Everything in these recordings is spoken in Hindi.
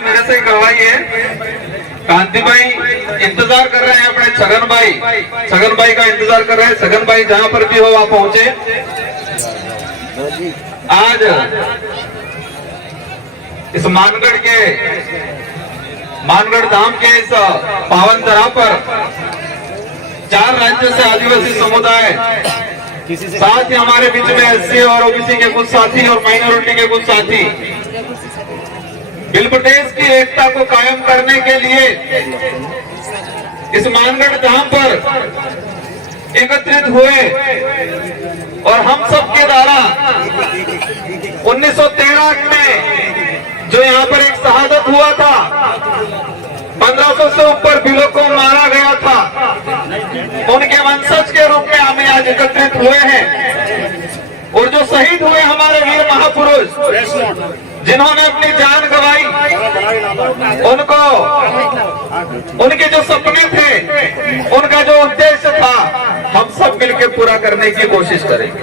मेरे से गवाही है। कांति भाई इंतजार कर रहे हैं अपने छगन भाई का इंतजार कर रहे हैं। छगन भाई जहां पर भी हो वहां पहुंचे। आज इस मानगढ़ धाम के इस पावन धरा पर 4 राज्यों से आदिवासी समुदाय, साथ ही हमारे बीच में एससी और ओबीसी के कुछ साथी और माइनॉरिटी के कुछ साथी बिल प्रदेश की एकता को कायम करने के लिए इस मानगढ़ धाम पर एकत्रित हुए और हम सब के द्वारा 1913 में जो यहाँ पर एक शहादत हुआ था, 1500 से ऊपर बिलों को मारा गया था, उनके वंशज के रूप में हम आज एकत्रित हुए हैं। और जो शहीद हुए हमारे वीर महापुरुष जिन्होंने अपनी जान गंवाई, उनके जो सपने थे, उनका जो उद्देश्य था, हम सब मिलकर पूरा करने की कोशिश करेंगे।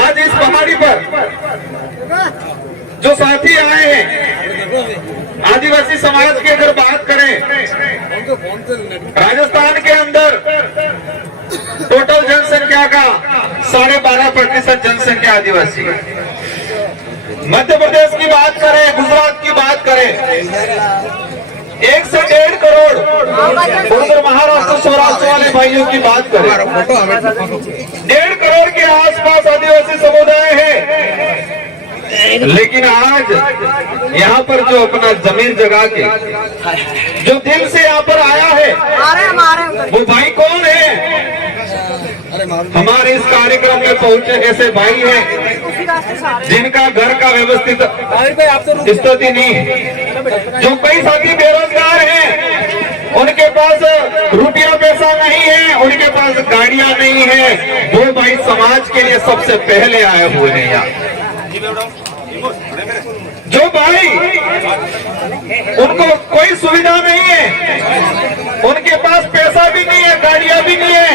आज इस पहाड़ी पर जो साथी आए हैं, आदिवासी समाज की अगर बात करें, राजस्थान के अंदर टोटल जनसंख्या का 12.5% जनसंख्या आदिवासी है। मध्य प्रदेश की बात करें, गुजरात की बात करें, 1 से 1.5 करोड़, उधर महाराष्ट्र सौराष्ट्र वाले भाइयों की बात करें, 1.5 करोड़ के आसपास आदिवासी समुदाय है। लेकिन आज यहाँ पर जो अपना जमीन जगा के जो दिल से यहाँ पर आया है, वो भाई कौन है? हमारे इस कार्यक्रम में पहुंचे ऐसे भाई हैं जिनका घर का व्यवस्थित स्थिति नहीं है, जो कई साथी बेरोजगार हैं, उनके पास रुपया पैसा नहीं है, उनके पास गाड़ियां नहीं है। वो भाई समाज के लिए सबसे पहले आए हुए हैं यहाँ। जो भाई उनको कोई सुविधा नहीं है, उनके पास पैसा भी नहीं है, गाड़ियां भी नहीं है,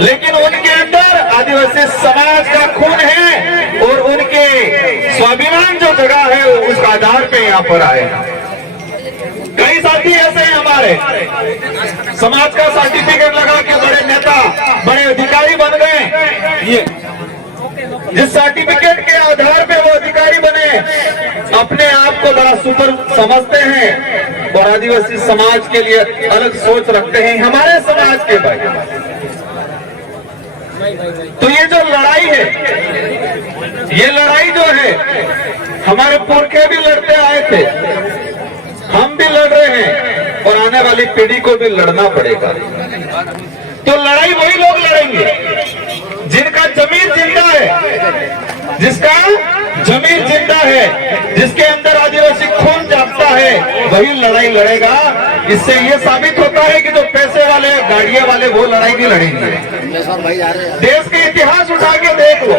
लेकिन उनके अंदर आदिवासी समाज का खून है और उनके स्वाभिमान जो जगह है उस आधार पे यहाँ पर आए। कई साथी ऐसे हैं हमारे, समाज का सर्टिफिकेट लगा के बड़े नेता, बड़े अधिकारी बन गए। जिस सर्टिफिकेट के आधार पे वो अधिकारी बने, अपने आप को बड़ा सुपर समझते हैं और आदिवासी समाज के लिए अलग सोच रखते हैं हमारे समाज के भाई। तो ये जो लड़ाई है, ये लड़ाई जो है, हमारे पुरखे भी लड़ते आए थे, हम भी लड़ रहे हैं और आने वाली पीढ़ी को भी लड़ना पड़ेगा। तो लड़ाई वही लोग लड़ेंगे जिनका जमीन जिंदा है, जिसका जमीन जिंदा है, जिसके अंदर आदिवासी खून जागता है, वही लड़ाई लड़ेगा। इससे ये साबित होता है कि जो पैसे वाले, गाड़ियां वाले, वो लड़ाई नहीं लड़ेंगे। देश के इतिहास उठा के देख लो,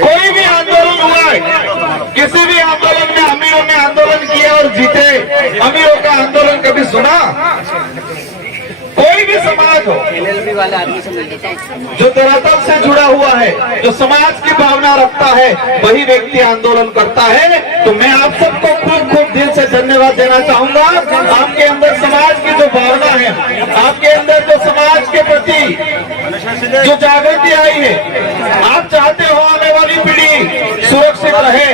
कोई भी आंदोलन हुआ है, किसी भी आंदोलन में अमीरों ने आंदोलन किया और जीते। अमीरों का आंदोलन कभी सुना? कोई भी समाज हो जो धरातल से जुड़ा हुआ है, जो समाज की भावना रखता है, वही व्यक्ति आंदोलन करता है। तो मैं आप सबको खूब दिल से धन्यवाद देना चाहूंगा। आपके अंदर समाज की जो भावना है, आपके अंदर जो समाज के प्रति जो जागृति आई है, आप चाहते हो आने वाली पीढ़ी सुरक्षित रहे,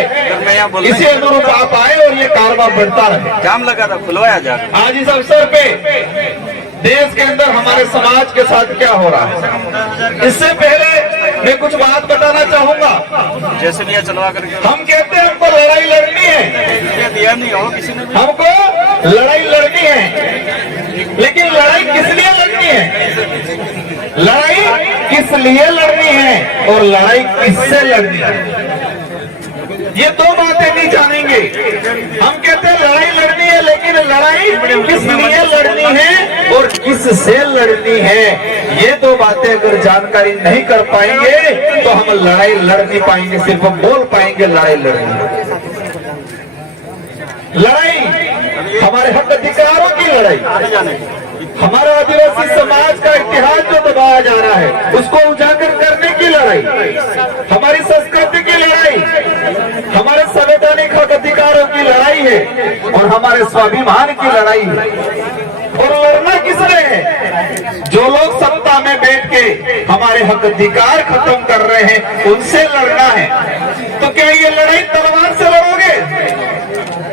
इसी अनुरूप आप आए और ये कारवां बढ़ता रहे। जाम लगा था, खुलवाया जा। आज इस अवसर पे देश के अंदर हमारे समाज के साथ क्या हो रहा है, इससे पहले मैं कुछ बात बताना चाहूंगा। जैसे लिया चलवा करके हम कहते हैं हमको लड़ाई लड़नी है, दिया नहीं हो किसी ने, हमको लड़ाई लड़नी है, लेकिन लड़ाई किस लिए लड़नी है? लड़ाई किस लिए लड़नी है और लड़ाई किससे लड़नी है, ये दो बातें नहीं जानेंगे। हम कहते हैं लड़ाई लड़नी है, लेकिन लड़ाई किस लिए लड़नी है और किससे लड़नी है, ये दो बातें अगर जानकारी नहीं कर पाएंगे तो हम लड़ाई लड़ नहीं पाएंगे, सिर्फ हम बोल पाएंगे लड़ाई लड़नी। लड़ाई हमारे हक अधिकारों की लड़ाई, हमारा आदिवासी समाज का इतिहास जो दबाया जा रहा है उसको उजागर करने की लड़ाई, हमारी संस्कृति की लड़ाई, हमारे संवैधानिक हक अधिकारों है और हमारे स्वाभिमान की लड़ाई है। और लड़ना किसने है? जो लोग सत्ता में बैठ के हमारे हक अधिकार खत्म कर रहे हैं, उनसे लड़ना है। तो क्या ये लड़ाई तलवार से लड़ोगे?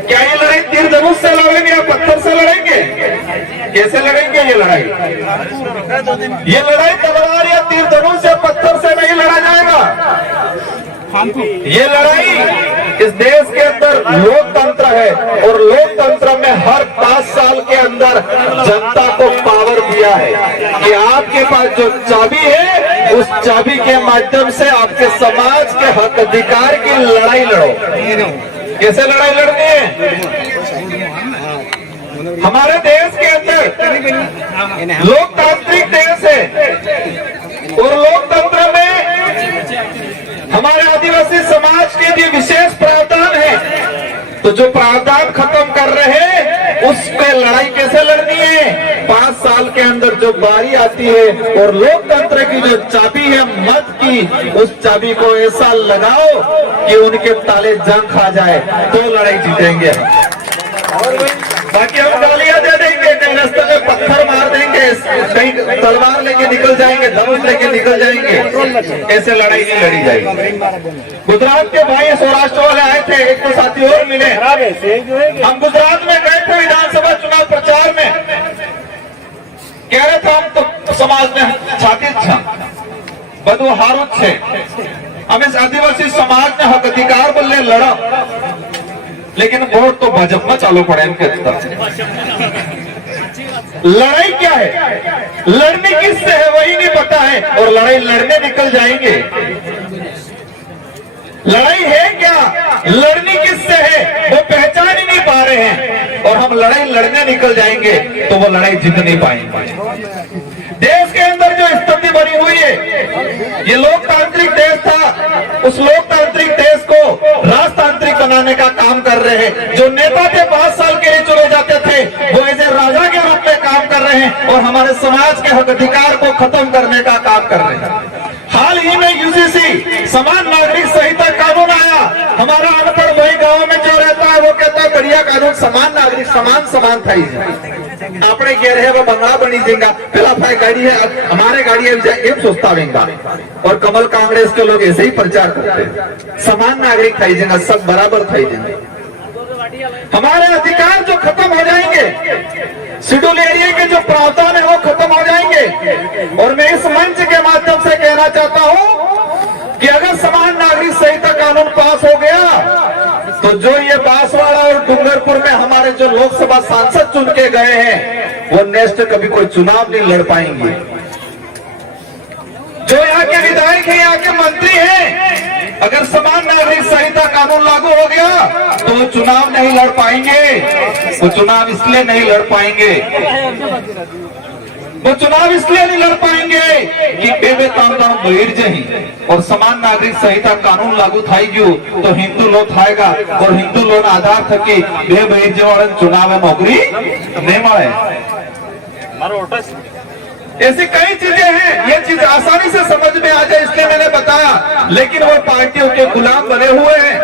क्या ये लड़ाई तीर धनुष से लड़ेंगे या पत्थर से लड़ेंगे? कैसे लड़ेंगे ये लड़ाई? ये लड़ाई तलवार या तीर धनुष या पत्थर से नहीं लड़ा जाएगा। ये लड़ाई इस देश के अंदर लोकतंत्र है और लोकतंत्र में हर 5 साल के अंदर जनता को पावर दिया है कि आपके पास जो चाबी है, उस चाबी के माध्यम से आपके समाज के हक अधिकार की लड़ाई लड़ो। कैसे लड़ाई लड़नी है? हमारे देश के अंदर लोकतांत्रिक देश है और लोकतंत्र में हमारे आदिवासी समाज के लिए विशेष प्रावधान है। तो जो प्रावधान खत्म कर रहे हैं, उस पे लड़ाई कैसे लड़नी है? 5 साल के अंदर जो बारी आती है और लोकतंत्र की जो चाबी है मत की, उस चाबी को ऐसा लगाओ कि उनके ताले जंग खा जाए, तो लड़ाई जीतेंगे। बाकी हम गालियां दे देंगे, कहीं रास्ते में पत्थर मार देंगे, कहीं तलवार लेके निकल जाएंगे, धनुष लेके निकल जाएंगे, ऐसे लड़ाई नहीं लड़ी जाएगी। गुजरात के भाई सौराष्ट्र वाले आए थे, एक तो साथी और मिले। हम गुजरात में गए थे विधानसभा चुनाव प्रचार में, कह रहे थे हम तो समाज में छाती था બધું હારું જ છે, અમે આદિવાસી સમાજને હક અધિકાર બદલે લડા, लेकिन वोट तो भाजपा में चालू पड़े इनके अंदर। लड़ाई क्या है? लड़ने किससे है वही नहीं पता है और लड़ाई लड़ने निकल जाएंगे। लड़ाई है क्या? लड़नी किससे है वो पहचान ही नहीं पा रहे हैं और हम लड़ाई लड़ने निकल जाएंगे तो वो लड़ाई जीत नहीं पाएंगे। देश के अंदर जो स्थिति बनी हुई है, ये लोकतांत्रिक देश था, उस लोकतांत्रिक देश को राजतांत्रिक बनाने का काम कर रहे हैं। जो नेता थे 5 साल के लिए चुने जाते थे, वो ऐसे राजा के रूप में काम कर रहे हैं और हमारे समाज के हक अधिकार को खत्म करने का काम कर रहे हैं। हाल ही में यूसीसी समान नागरिक संहिता कानून आया। हमारा अनपढ़ भाई गांव में जो रहता है वो कहता है बढ़िया कानून, समान नागरिक समान था ही આપણે कह रहे हैं वो बंगला बनी देगा, फिर आपकी गाड़ी है, हमारे गाड़ी है, एक सोचता रहेगा। और कमल कांग्रेस के लोग ऐसे ही प्रचार करते हैं, समान नागरिक था ही सब बराबर था ही। हमारे अधिकार जो खत्म हो जाएंगे, शेड्यूल एरिया के जो प्रावधान है वो खत्म हो जाएंगे। और मैं इस मंच के माध्यम से कहना चाहता हूं कि अगर समान नागरिक संहिता कानून पास हो गया तो जो ये बांसवाड़ा और डूंगरपुर में हमारे जो लोकसभा सांसद चुन के गए हैं, वो नेक्स्ट कभी कोई चुनाव नहीं लड़ पाएंगे। जो यहाँ के विधायक हैं, यहाँ के मंत्री हैं, अगर समान नागरिक संहिता कानून लागू हो गया तो वो चुनाव नहीं लड़ पाएंगे। वो चुनाव इसलिए नहीं लड़ पाएंगे, वो चुनाव इसलिए नहीं लड़ पाएंगे कि बेबे तामदाम बहिर जही और समान नागरिक संहिता कानून लागू थाई गयो तो हिंदू लो थाएगा और हिंदू लो ना आधार थकी बे बहिर जवाड़े चुनाव में नौकरी नहीं मिले। ऐसी कई चीजें हैं, ये चीज आसानी से समझ में आ जाए इसलिए मैंने बताया, लेकिन वो पार्टियों के गुलाम बने हुए हैं।